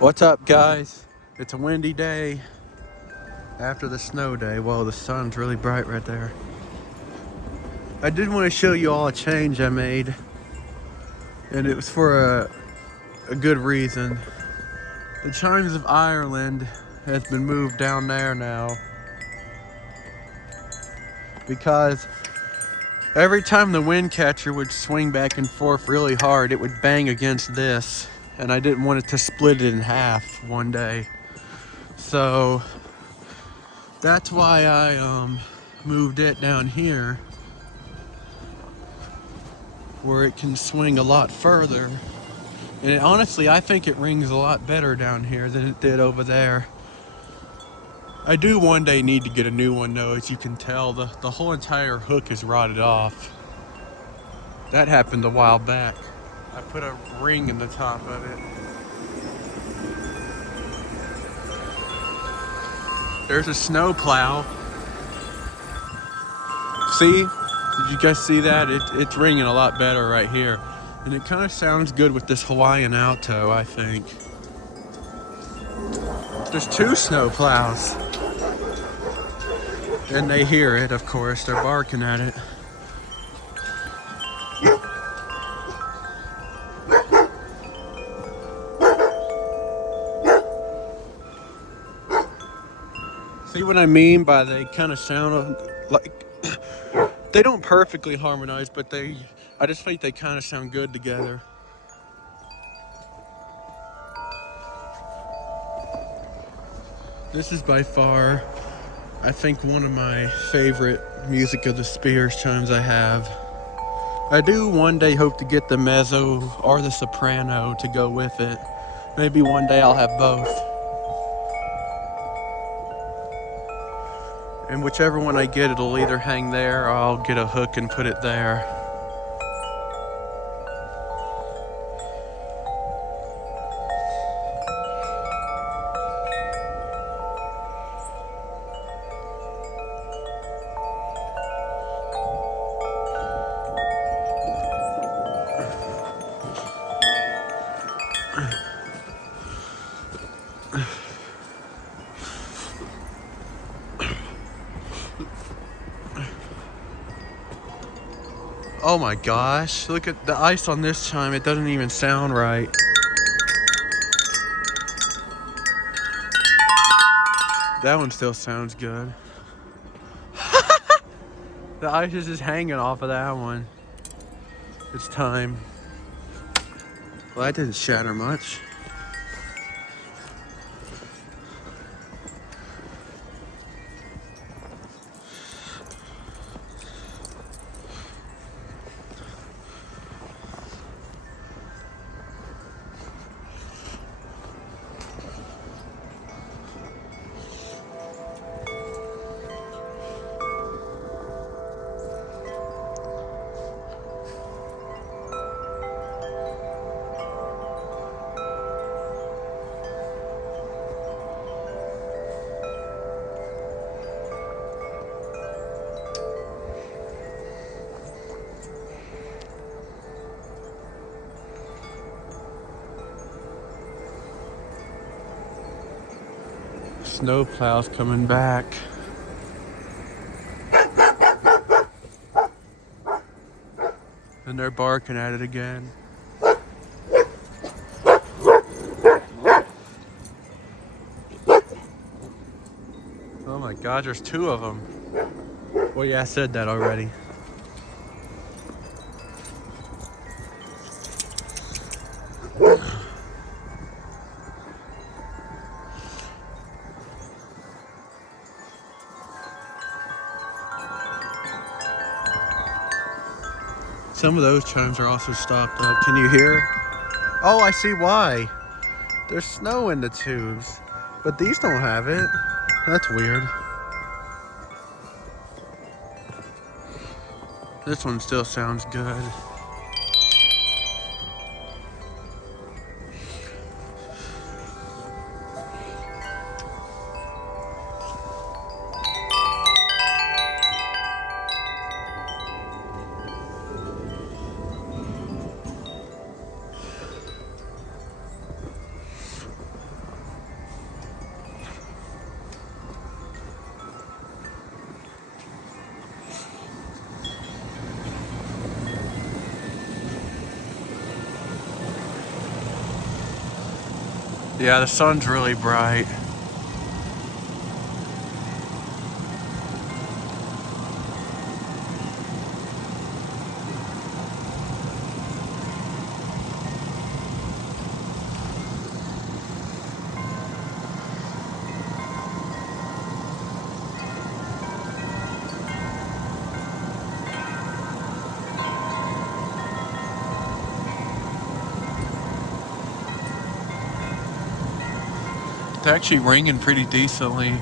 What's up, guys? It's a windy day after the snow day. Well, the sun's really bright right there. I did want to show you all a change I made, and it was for a good reason. The Chimes of Ireland has been moved down there now because every time the wind catcher would swing back and forth really hard, it would bang against this, and I didn't want it to split it in half one day. So that's why I moved it down here where it can swing a lot further. And honestly, I think it rings a lot better down here than it did over there. I do one day need to get a new one though. As you can tell, the whole entire hook is rotted off. That happened a while back. I put a ring in the top of it. There's a snow plow. See? Did you guys see that? It's ringing a lot better right here. And it kind of sounds good with this Hawaiian Alto, I think. There's two snow plows. And they hear it, of course. They're barking at it. See what I mean by they kind of sound like they don't perfectly harmonize, but I just think they kind of sound good together. This is by far, I think, one of my favorite Music of the Spears chimes I have. I do one day hope to get the mezzo or the soprano to go with it. Maybe one day I'll have both. And whichever one I get, it'll either hang there or I'll get a hook and put it there. Oh my gosh, look at the ice on this chime. It doesn't even sound right. That one still sounds good. The ice is just hanging off of that one. It's time. Well, that didn't shatter much. Snow plows coming back. And they're barking at it again. Oh my God, there's two of them. Well, yeah, I said that already. Some of those chimes are also stopped up. Can you hear? Oh, I see why. There's snow in the tubes, but these don't have it. That's weird. This one still sounds good. Yeah, the sun's really bright. It's actually ringing pretty decently.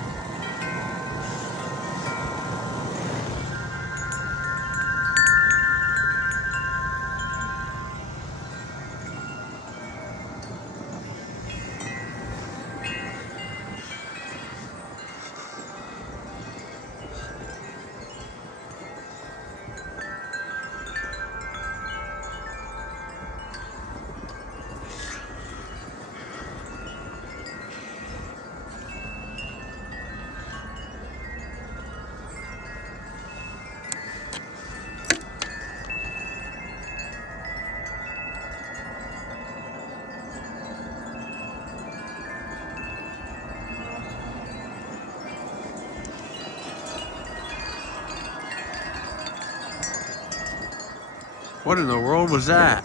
What in the world was that?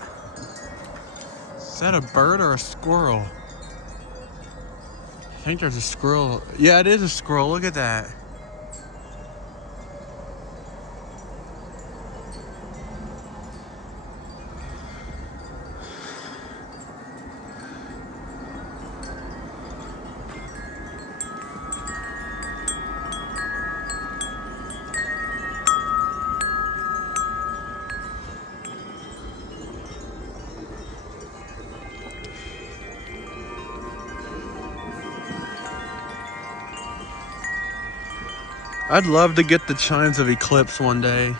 Is that a bird or a squirrel? I think there's a squirrel. Yeah, it is a squirrel. Look at that. I'd love to get the chimes of Eclipse one day,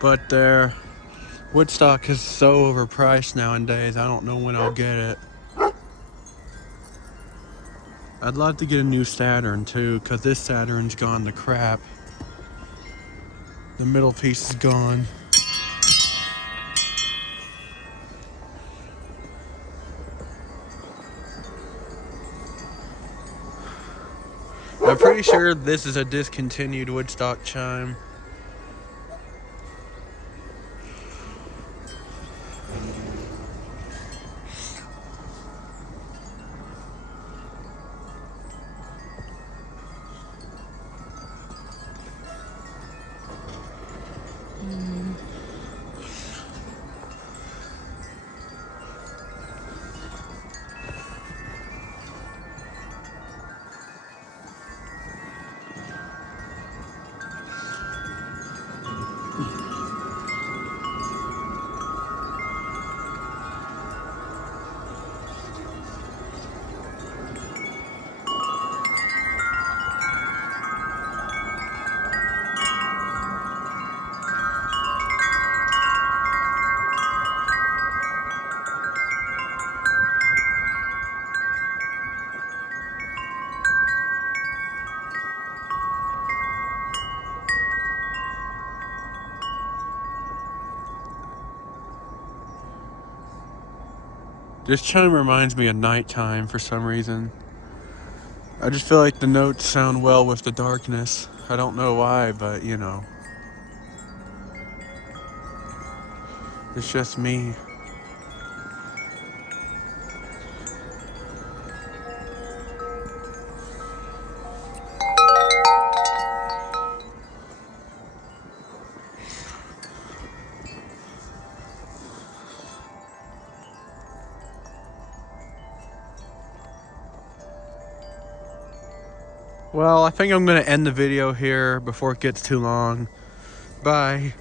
but their Woodstock is so overpriced nowadays. I don't know when I'll get it. I'd love to get a new Saturn too, because this Saturn's gone to crap. The middle piece is gone. I'm pretty sure this is a discontinued Woodstock chime. This chime reminds me of nighttime for some reason. I just feel like the notes sound well with the darkness. I don't know why, but you know. It's just me. Well, I think I'm going to end the video here before it gets too long. Bye.